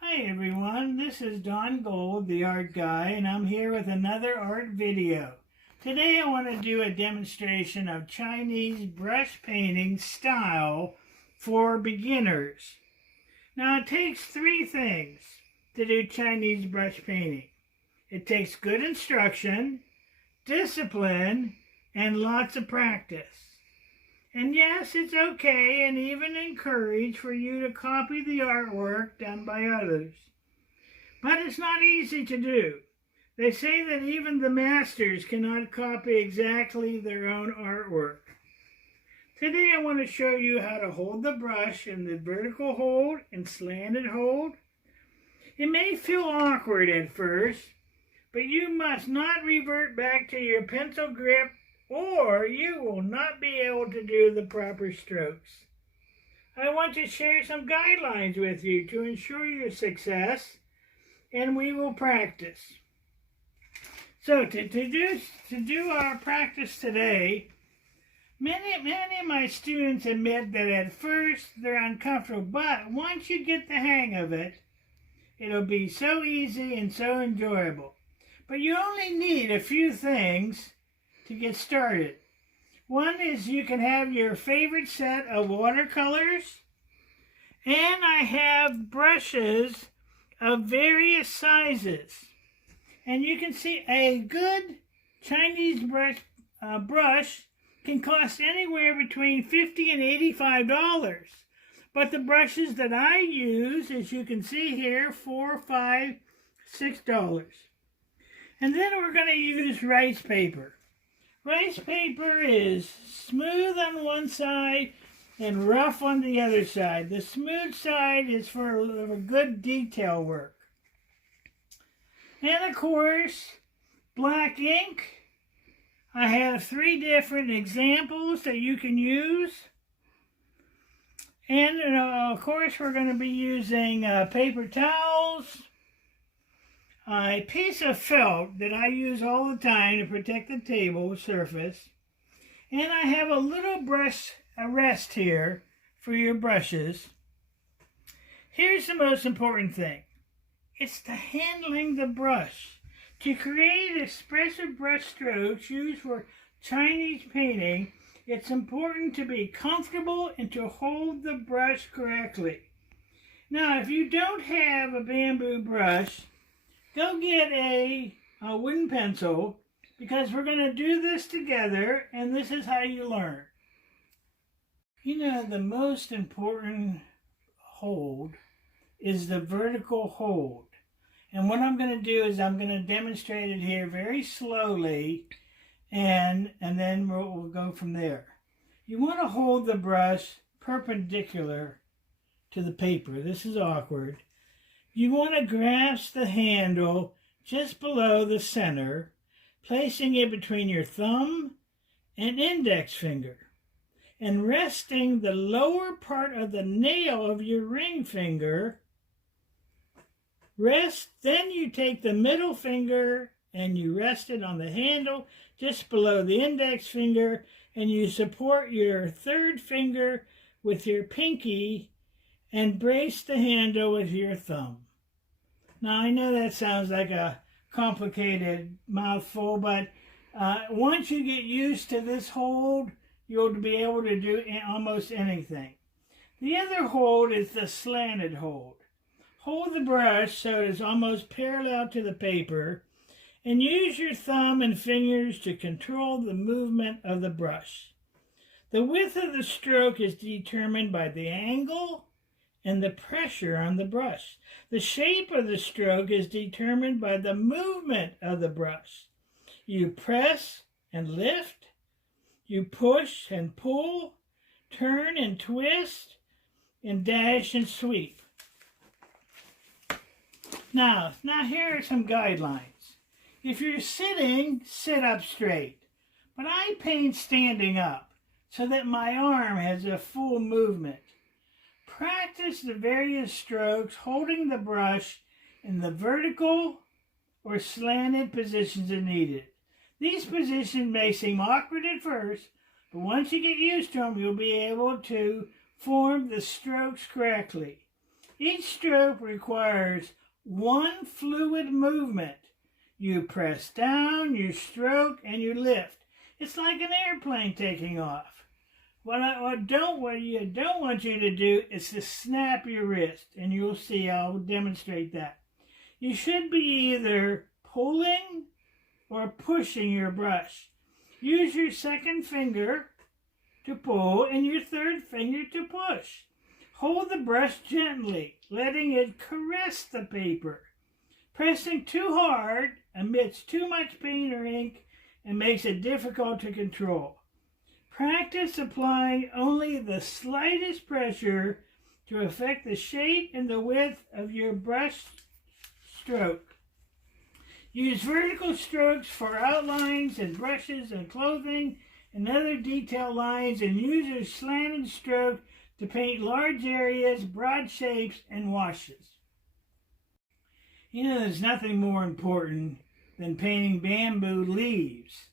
Hi everyone, this is Don Gold, the art guy, and I'm here with another art video. Today I want to do a demonstration of Chinese brush painting style for beginners. Now it takes three things to do Chinese brush painting. It takes good instruction, discipline, and lots of practice. And yes, it's okay and even encouraged for you to copy the artwork done by others. But it's not easy to do. They say that even the masters cannot copy exactly their own artwork. Today I want to show you how to hold the brush in the vertical hold and slanted hold. It may feel awkward at first, but you must not revert back to your pencil grip or you will not be able to do the proper strokes. I want to share some guidelines with you to ensure your success, and we will practice. So to do our practice today, many of my students admit that at first they're uncomfortable, but once you get the hang of it, it'll be so easy and so enjoyable. But you only need a few things to get started. One is you can have your favorite set of watercolors, and I have brushes of various sizes. And you can see a good Chinese brush can cost anywhere between $50 and $85. But the brushes that I use, as you can see here, $4, $5, $6. And then we're going to use rice paper. Rice paper is smooth on one side and rough on the other side. The smooth side is for good detail work. And of course, black ink. I have 3 different examples that you can use. And of course, we're going to be using paper towels, a piece of felt that I use all the time to protect the table surface. And I have a little brush rest here for your brushes. Here's the most important thing. It's the handling the brush. To create expressive brush strokes used for Chinese painting, it's important to be comfortable and to hold the brush correctly. Now, if you don't have a bamboo brush, go get a wooden pencil, because we're going to do this together, and this is how you learn. You know, the most important hold is the vertical hold. And what I'm going to do is I'm going to demonstrate it here very slowly, and then we'll go from there. You want to hold the brush perpendicular to the paper. This is awkward. You want to grasp the handle just below the center, placing it between your thumb and index finger, and resting the lower part of the nail of your ring finger. Then you take the middle finger and you rest it on the handle just below the index finger, and you support your third finger with your pinky and brace the handle with your thumb. Now, I know that sounds like a complicated mouthful, but once you get used to this hold, you'll be able to do almost anything. The other hold is the slanted hold. Hold the brush so it is almost parallel to the paper, and use your thumb and fingers to control the movement of the brush. The width of the stroke is determined by the angle and the pressure on the brush. The shape of the stroke is determined by the movement of the brush. You press and lift, you push and pull, turn and twist, and dash and sweep. Now here are some guidelines. If you're sitting, sit up straight. But I paint standing up so that my arm has a full movement. Practice the various strokes holding the brush in the vertical or slanted positions as needed. These positions may seem awkward at first, but once you get used to them, you'll be able to form the strokes correctly. Each stroke requires one fluid movement. You press down, you stroke, and you lift. It's like an airplane taking off. What you don't want you to do is to snap your wrist, and you'll see I'll demonstrate that. You should be either pulling or pushing your brush. Use your second finger to pull and your third finger to push. Hold the brush gently, letting it caress the paper. Pressing too hard emits too much paint or ink and makes it difficult to control. Practice applying only the slightest pressure to affect the shape and the width of your brush stroke. Use vertical strokes for outlines and brushes and clothing and other detail lines, and use a slanted stroke to paint large areas, broad shapes, and washes. You know, there's nothing more important than painting bamboo leaves.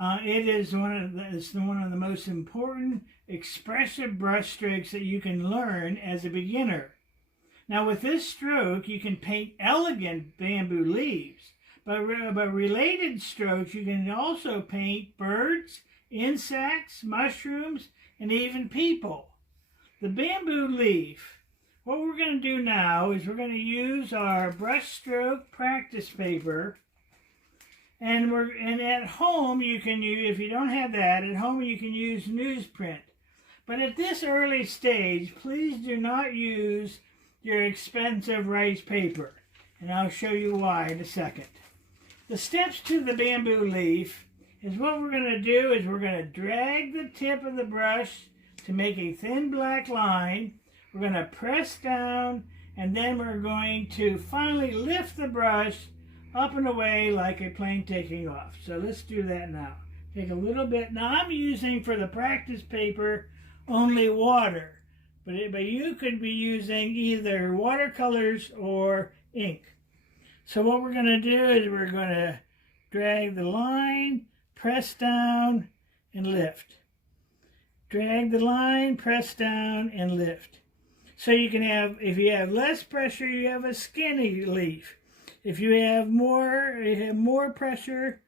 It is one of the most important expressive brush strokes that you can learn as a beginner. Now, with this stroke, you can paint elegant bamboo leaves, but related strokes, you can also paint birds, insects, mushrooms, and even people. The bamboo leaf, what we're going to do now is we're going to use our brush stroke practice paper, and at home you can use, if you don't have that, at home you can use newsprint. But at this early stage, please do not use your expensive rice paper, and I'll show you why in a second. The steps to the bamboo leaf is what we're going to do is we're going to drag the tip of the brush to make a thin black line. We're going to press down, and then we're going to finally lift the brush up and away like a plane taking off. So let's do that now. Take a little bit. Now I'm using for the practice paper only water, but you could be using either watercolors or ink. So what we're going to do is we're going to drag the line, press down, and lift. Drag the line, press down, and lift. So you can have, if you have less pressure, you have a skinny leaf. If you have more pressure,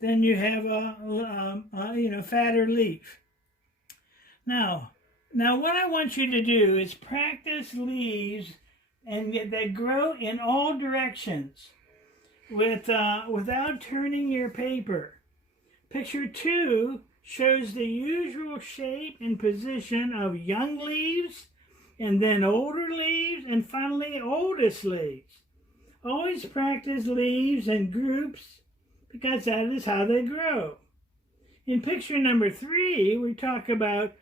then you have a fatter leaf. Now what I want you to do is practice leaves and that grow in all directions without turning your paper. Picture 2 shows the usual shape and position of young leaves, and then older leaves, and finally oldest leaves. Always practice leaves in groups because that is how they grow. In picture number 3, we talk about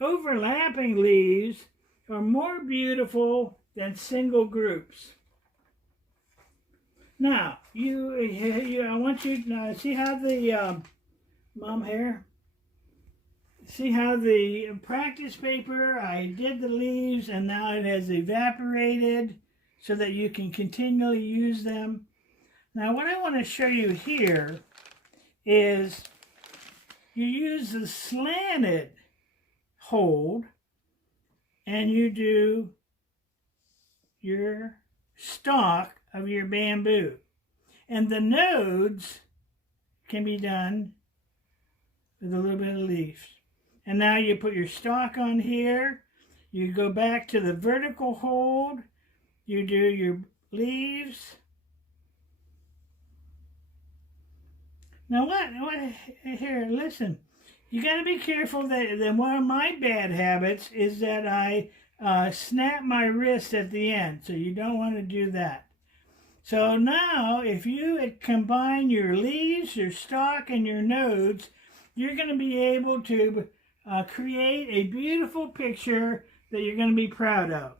overlapping leaves are more beautiful than single groups. Now, I want you to see how the mom here. See how the practice paper, I did the leaves, and now it has evaporated so that you can continually use them. Now what I want to show you here is you use the slanted hold and you do your stalk of your bamboo. And the nodes can be done with a little bit of leaves. And now you put your stalk on here, you go back to the vertical hold, you do your leaves. Now here, listen, you got to be careful that one of my bad habits is that I snap my wrist at the end, so you don't want to do that. So now if you combine your leaves, your stalk, and your nodes, you're going to be able to create a beautiful picture that you're going to be proud of.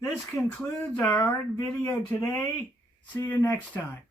This concludes our art video today. See you next time.